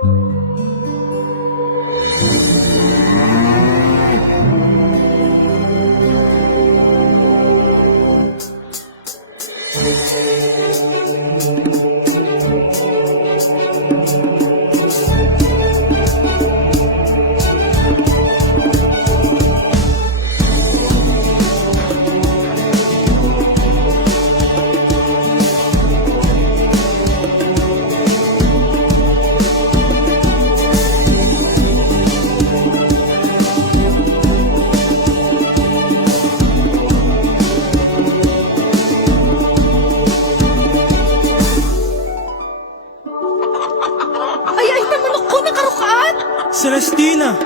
Ay, namanok ko, nakarukaan! Celestina!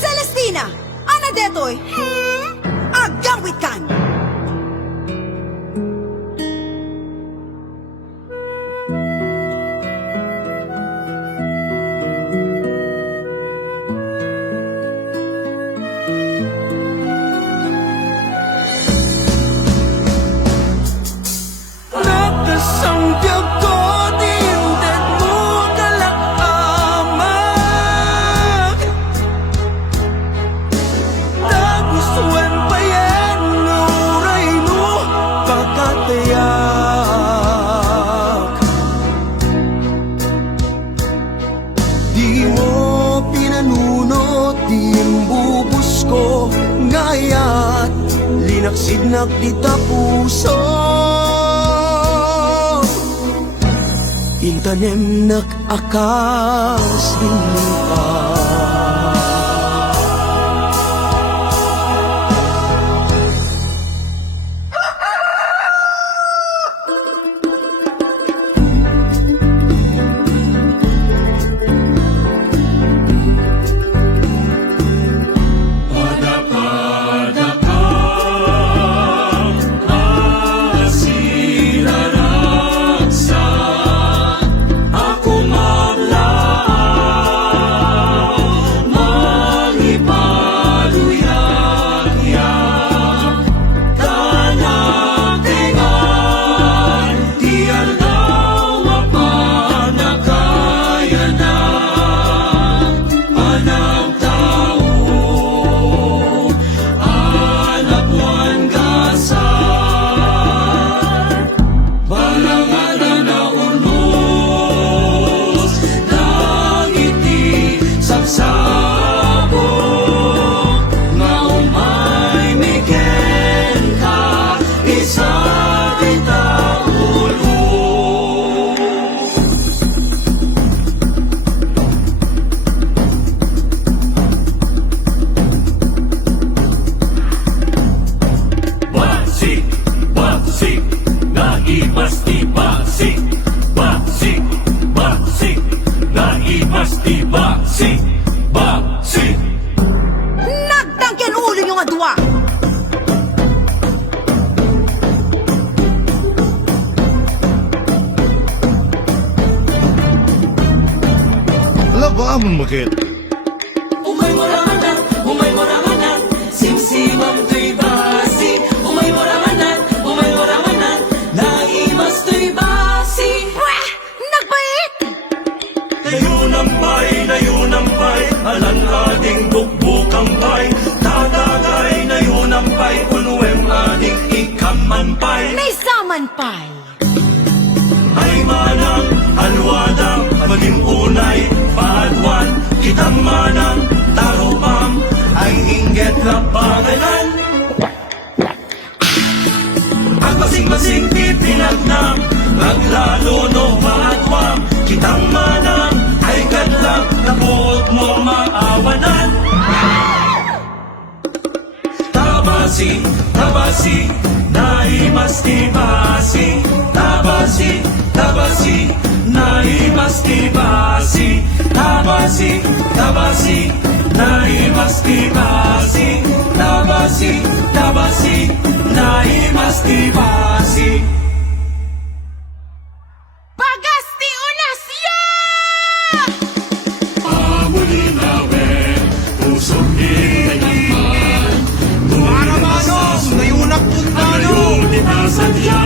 Celestina! Ana detoy! Agawit kan! Nakasambyag ko tindag mo kalakamak. Nagustuhan pa yan uray mo pagkatayak. Di mo pinanunot di ang bubus ko ngaya't linaksid-nak kita puso. Intanem nag-akas pa. Nagtangken ulo nyo nga duwa! Ala ba amon makit? Umay mo ramanan, simsimam tuy basi. Umay mo ramanan, naimas tuy basi. Weh! Nagbait! Nayunampay, alang ading bukbukampay. Tatagay, nayunampay, unuem ading ikamanpay. Naisaman pa'y! Ay manang, alwadang, maging unay, paadwan, kitang manang, tarupam, masing-masing pipinagnam Naglalo no maatwam Kitang manang ay kadlang Nabuot mo maawanan Tabasi, tabasi Naimas tibasi Tabasi, tabasi Naimas tibasi Tabasi, tabasi Naimas tibasi Tabasi, tabasi Naimas tibasi Pagasti Unasya! Amuli nawe Pusok ikayaman Para manong, nayunak punta nyo! Ngayon itasadya